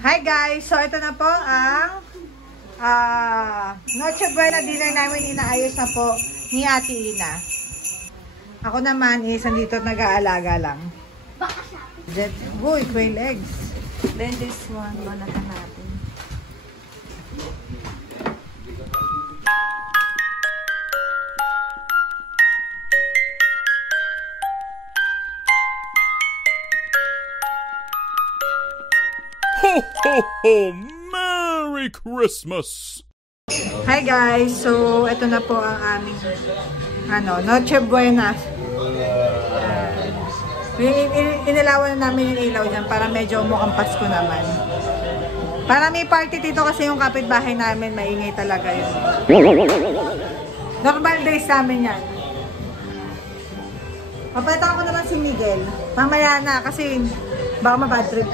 Hi guys! So ito na po ang Noche Buena dinner namin. Inaayos na po ni Ate Ina. Ako naman is nandito nag-aalaga lang. Uy, quail eggs. Then this one, malatan natin. Ho, ho, ho! Merry Christmas! Hi guys! So, ito na po ang aming Noche Buena. Inilawan na namin yung ilaw dyan para medyo mukhang Pasko naman. Para may party dito kasi yung kapitbahay namin, maingay talaga yun. Normal days namin yan. Papalitan ko naman si Miguel. Mamaya na kasi baka mabad trip.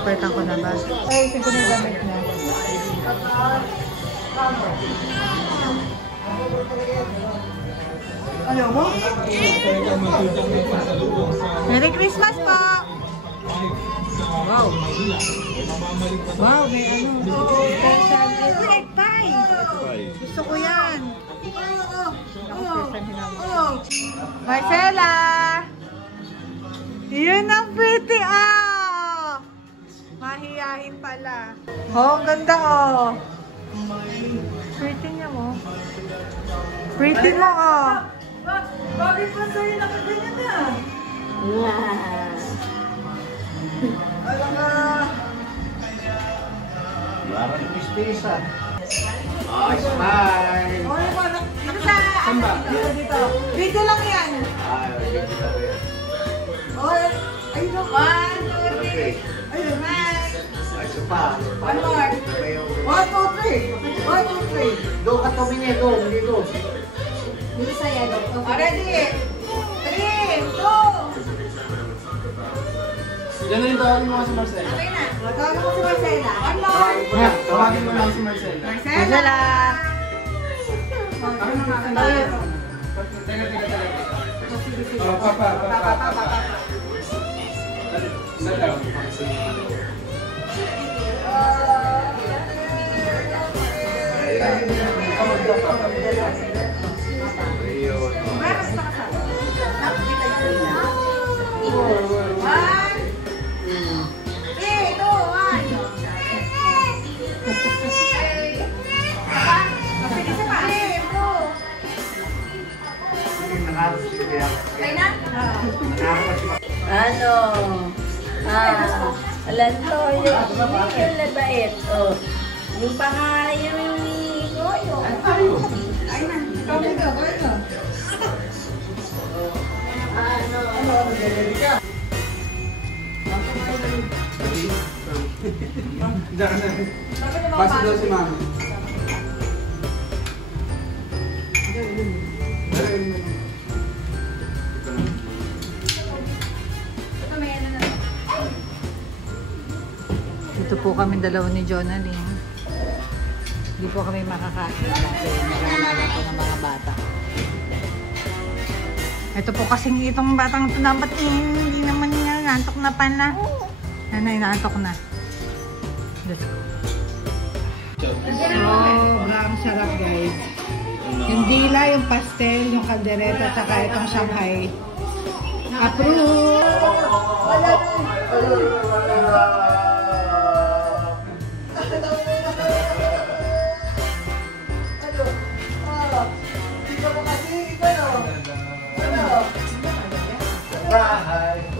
Palitan ko na ba? Ay, isin ko na yung gamit na. Ayaw mo? Merry Christmas po! Wow! Wow, may special egg pie! Gusto ko yan! Marcela! Yun ang pretty! Mahihain pala. Oh, ang ganda oh. Pretty niya mo. Pretty mo oh. Bakit pa sa'yo nakaganyan na? Alam nga. Larang pistisa. Ay, smile. Oh, nakasa. Video lang yan. Ay, video lang yan. Oh, ayun o. 1, 2, 3. Ayun na. Ay, supa. One more. 1, 2, 3. 1, 2, 3. Doon ka tumingin, doon. Dito sa'yo. Ready? 3, 2. Diyan na rin tawagin mo si Marcela. Okay na. Tawagin mo si Marcela. One more. Tawagin mo lang si Marcela. Marcela. Ano na natin tayo? Teka. Oh, papa. Sala. Alam ko, yung labait. Oh. Yung pangayo yung Koyo. Ay na. Kami ka. Pasa daw si Mama. Ito po kami dalawa ni Jonalyn. Hindi po kami makakain kasi nag-aalaga po ng mga bata. Ito po kasing itong batang ito dapat hindi naman nga naantok na pala. Nanay, naantok na. Let's go. Sobrang sarap guys. Yung dila, yung pastel, yung kaldereta, saka itong Shanghai. Approve!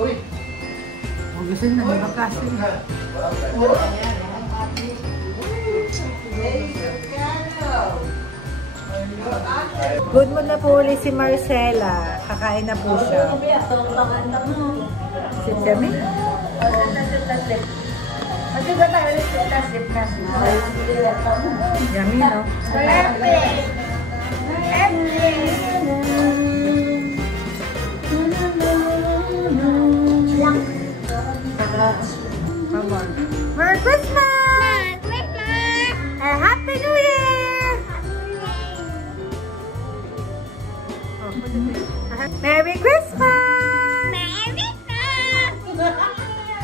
Uy! Gusto na, di ba kasi? Good mood na po ulit si Marcela. Kakain na po siya. Sit kami? Yummy, no? Merry Christmas! And Happy New Year! Merry Christmas! Merry Christmas!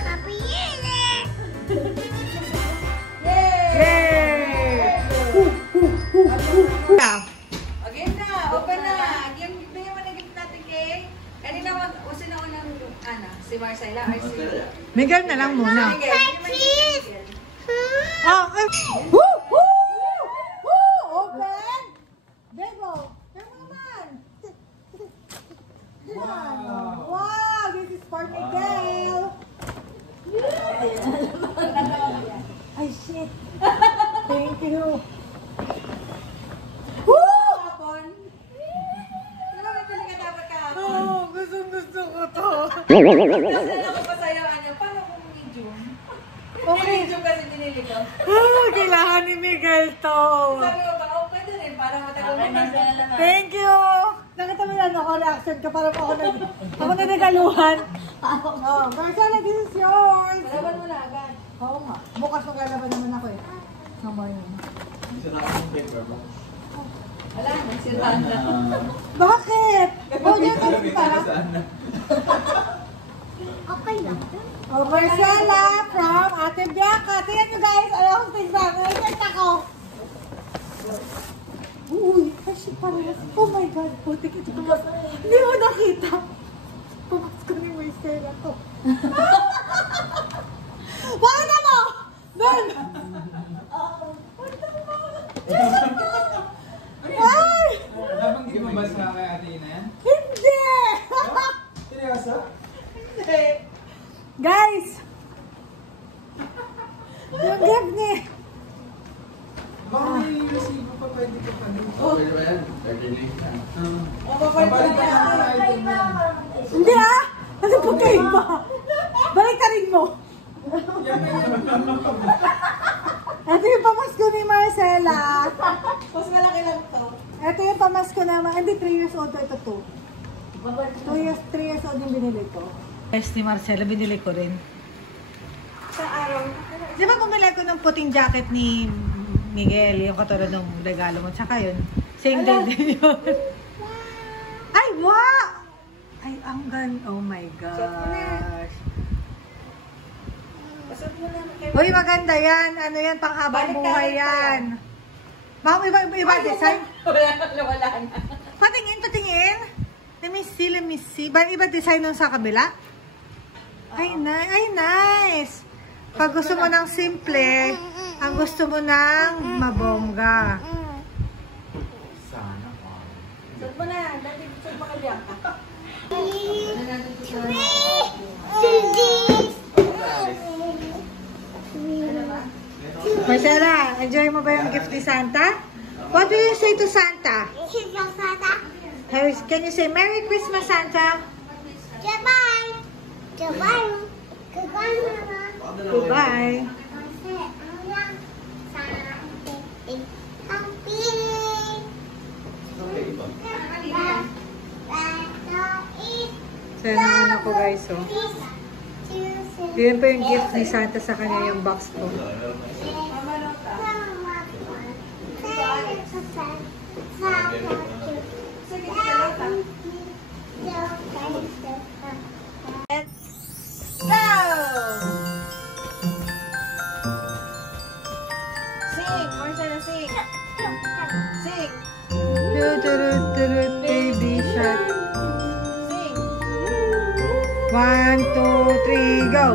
Happy New Year! Yay! Again na, open na. Yung bigyan mo na gift natin kay... Kanina mo, sino unang, si Marcela or si... Miguel na lang muna. Cheese! Oh, woo! Woo! Woo! Open! Bego! Come naman! Wow! This is for Miguel! Ay, shit! Thank you! Woo! Di ba may talaga dapat ka? Oh, gusto ko to. Kasi ako pa sa'yo, paano kung medium? Okay. Medium kasi binili ko. Kailangan ni Miguel to. Sabi ko ba, pwede rin, para matagal mo na. Thank you! Nakita mo yan ako, reaction ka, parang ako nagaluhan. Oh, Marcela, this is yours! Malaban mo na agad. Oo nga. Bukas maglalaban naman ako eh. Sa morning. Wala, nagsiraan na. Bakit? Oh, dyan ka para. Okay lang. Oh, Marcela from Ate Bianca. Tingnan nyo guys, ayaw akong tignan. Nag-check ako. Uy, kasi parehas. Oh my God, putik ito. Hindi mo nakita. Pumasko ni Marcela to. Pakita mo! Ben! Ay! Nabanggit mo ba sa kay Ate Ina yan? Hindi! Seryoso? Hindi. Guys! Yung gift ni... Baka may resibo pa, pwede ka pa doon. Okay ba yan? 30 days na. Babalik ka na ng item mo. Hindi ah! Ano po kayo ba? Balik ka rin mo. Ito yung pamasko ni Marcela. Mas malaki lang to. Ito yung pamasko naman. Hindi, 3 years old ito to. 3 years old yung binili ko. Yes, ni Marcela, binili ko rin. Sa araw. Di ba bumili ko ng puting jacket ni Miguel, yung katulad ng regalo mo. Tsaka yun, same day din yun. Ay, wow! Ay, ang gan. Oh my gosh. Pasok mo na kay... Uy, maganda yan. Ano yan, pang-habang buhay yan. Baka iba design. Wala na. Patingin. Let me see. Iba design nung sa kabila? Ay, nice. Pag gusto mo ng simple, ang gusto mo ng mabongga. Sana pa. Pasok mo na. Dati pasok mo kay Bianca. Marcela, enjoy mo ba yung gift ni Santa? What do you say to Santa? Can you say Merry Christmas, Santa? Goodbye. Goodbye. Goodbye, Mama. Goodbye. So, yun ako guys, oh. Yun pa yung gift ni Santa sa kanya, yung box ko. Sing! Marcela, sing! Sing! Baby shark. Sing! 1, 2, 3, go!